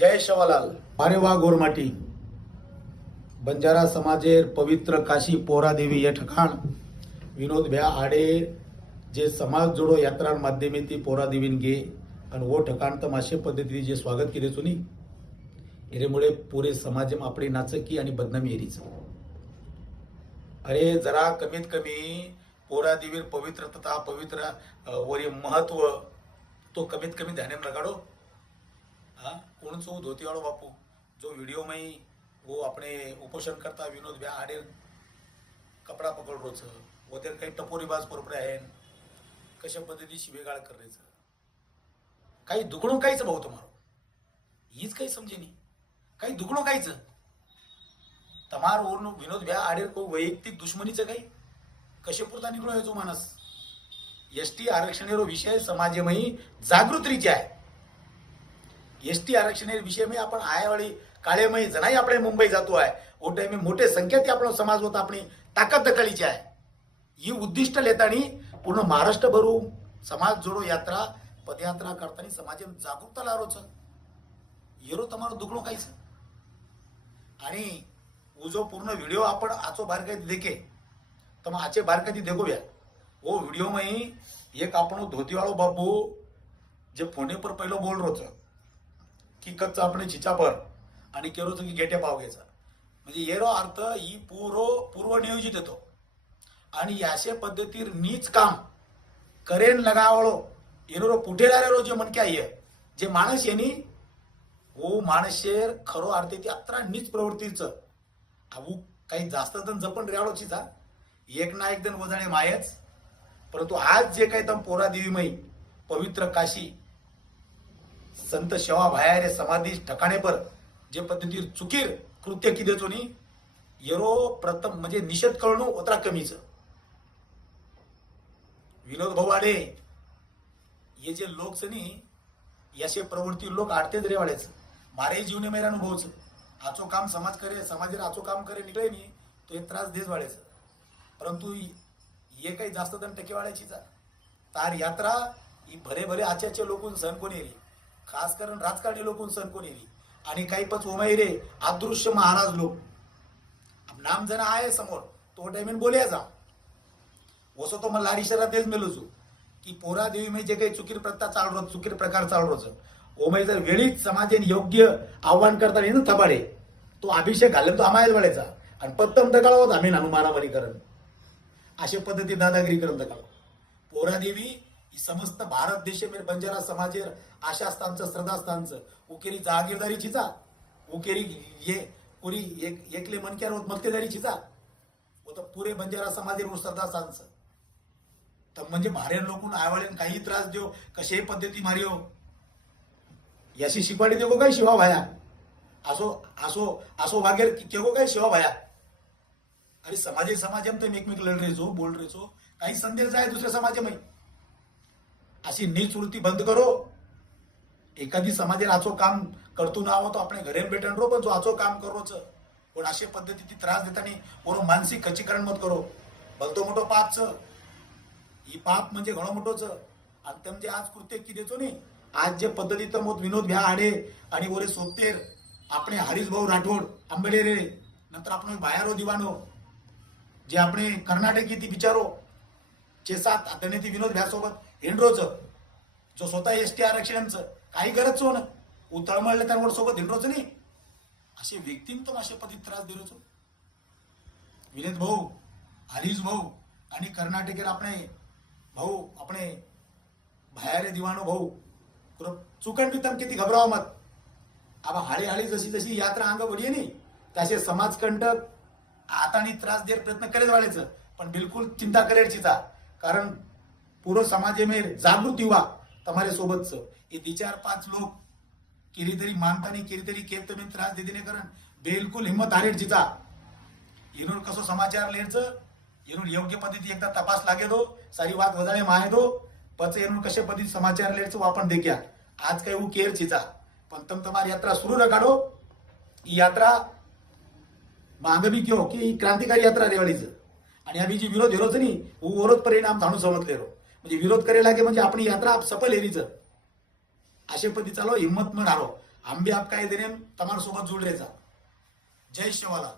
जय शवालाल मारेवा गोरमाटी बंजारा समाजेर पवित्र काशी पोहरादेवी हे ठिकाण विनोद भ्या आडे जे समाज जोडो यात्रा माध्यमेती पोहरादेवीन गे आणि वो ठिकाण तर माशे पद्धतीने जे स्वागत केले चुनी इरेमुळे पुरे समाजम आपली नाचकी आणि बदनामी एरीच अरे जरा कमीत कमी पोहरादेवीर पवित्रता पवित्र वरी महत्व तो कमीत कमी ध्यान लगाडो। हाँ कौन सो धोती वालों बापू जो वीडियो में वो अपने उपोषण करता विनोद भ्या आडे कपडा पकड रोच वो तर काही टपोरीबाज पोरपडे आहे कशा पद्धती शिवेगाळ करायचं काही दुखणं काहीच भाऊ तुम्हाला हीच काही समजे नाही काही दुखणं काहीच तमार ओर विनोद भ्या आडे को वैयक्तिक दुश्मनीचं काही कशे पुरता निघलो आहे जो माणस एसटी आरक्षणेरो विषय समाजमही जागृतीचे आहे। एसटी आरक्षण विषय में आपण आयावाळी काळेमय जनाई આપણે मुंबई जातो आहे ओ टाइम में मोठे संख्येत आपलो समाज होता आपली ताकद दखलीची आहे ही उद्दिष्ट लेतानी पूर्ण महाराष्ट्र भरू समाज जोडो यात्रा पदयात्रा करताना समाज जागरूकता लारोच येरो तुम्हाला दुखणो काहीच आणि जो पूर्ण व्हिडिओ आपण आचो बारकाईत देखे तर मग आचे बारकाईत देखूया वो व्हिडिओ में एक आपण धोतीवाळो बापू जे फोने पर पहिलो बोल रोच की कच्चा आपण चिचा पर आणि केरो की गेटे पाव घ्यायचा म्हणजे येरो अर्थ ही पूर्व नियोजित येतो आणि याशे पद्धतीर नीच काम करेन लगावळो येरो पुठेदारे जे मनके आहे जे माणस येनी वो माणसेर खरो अर्थ ती अत्रा नीच प्रवृत्तीच अबू काही जास्त जण जपण रेवाळो चिचा एक ना एक जण वजाणे मायच परंतु आज जे काही तम पोहरादेवीमयी पवित्र काशी संत शेवा भायारे समाधी ठिकाणे पर जे पद्धतीर चुकीर कृत्य की देतो नी येरो प्रथम म्हणजे निषेध करणं उतरा कमीच विनोद भवाडे ये जे लोक सनी याचे प्रवृत्ती लोक आडतेच रेवाळेच मारे जीवने मेरा अनुभवच आचो काम समाज करे समाजेर आचो काम करे निकळे नी तो एक त्रास देच वाढेच परंतु ये काही जास्त जण टकेवाड्याचीच तार यात्रा ही भरे भरे आच्याचे लोकून सण कोण येरी खास करून राजकारणी लोकून सण कोण येरी आणि काही पच उमाई रे अदृश्य महाराज लोक नाम जण आहे समोर तो टाइम बोले जा वसो तो मला लारी तेच मेलोचू की पोहरादेवी में जे काही चुकीर प्रथा चालू रोज चुकीर प्रकार चालू रोज ओमाई जर वेळीच समाजेन योग्य आव्हान करता येईल थबाडे तो अभिषेक घालून तो आमायच वळायचा आणि पत्तम दगाळ होत आम्ही नानू मारामारी करण अशा पद्धती दादागिरी करत दगाळ पोहरादेवी ही समस्त भारत देशे में बंजारा समाजेर आशास्थानचं श्रद्धास्थानचं उकेरी जागीरदारीचीचा उकेरी ये पुरी एकले मनक्यार होत मक्तेदारीचीचा वो तर पुरे बंजारा समाजेर श्रद्धास्थानचं तर म्हणजे भारेर लोकून आयवाळेन काही त्रास देव कशाही पद्धती मारियो याशी शिकवाडी देगो काय शिवा भाया असो असो असो वागेर केगो काय शिवा भाया अरे समाजम तर एकमेक लढ रेचो बोल रेचो काही संदेश आहे दुसऱ्या समाजमय अशी नीच वृत्ती बंद करो एखादी समाजेर आचो काम करतो ना तो आपण घरेन भेटन रो पण जो आचो काम करोच पण अशा पद्धती त्रास देतानी कोण मानसिक खच्चीकरण मत करो भलतो मोठो पापच ही पाप म्हणजे घणो मोठोच आणि ते म्हणजे आज कृत्य की देतो नी आज जे पद्धतीत मोत विनोद भ्या आडे आणि वरे सोतेर આપણે હરીશભાઉ રાઠોડ આંબેડેરે નંતર આપણો બાયારો દીવાનો જે આપણે કર્ણાટકી થી વિચારો જે सात આદરણીય વિનોદ ભ્યાસોબત હિંડરોच जो स्वतः एसटी आरक्षणचं काही गरज ना उतळमळले तर वर सोबत हिंडरोच नाही असे व्यक्तीन तो अशा पद्धती त्रास दिलोच विनोद भाऊ हरीश भाऊ आणि कर्नाटकेर આપણે भाऊ આપણે बायारे दिवानो भाऊ चुकण बी तम किती घबरावा मत आबा हाळी हाळी जशी जशी यात्रा अंग बढिये नी तसे समाजकंटक आता नी त्रास देर प्रयत्न करेच वाढायचं पण बिलकुल चिंता करेचीचा कारण पूर्ण समाज में जागृत युवा तुम्हारे सोबतच ये 2-4-5 लोक किरीतरी मानतानी किरीतरी केप तुम्ही त्रास देने कारण बिलकुल हिम्मत हारेचीचा येणून कसो समाचार लेरच येणून योग्य पद्धती एकदा तपास लागे दो सारी बात वजाणे माहे दो पच येणून कशा पद्धती समाचार लेरच वापन देखिया आज काही वो केर चीचा पण तम तुम्हारी यात्रा शुरू रखाडो यात्रा मांग भी क्यों की क्रांतिकारी यात्रा रेवाळीच आणि आम्ही जी विरोध हेरोच नी वो विरोध परिणाम जाणून समजलेलो म्हणजे विरोध करे लागे म्हणजे आपली यात्रा सफल हेरीच अशा पद्धती चालो हिम्मत न राहो हम भी आपका ये दिन તમારા સોબત જોડ રહેજા જય શિવાલાલ।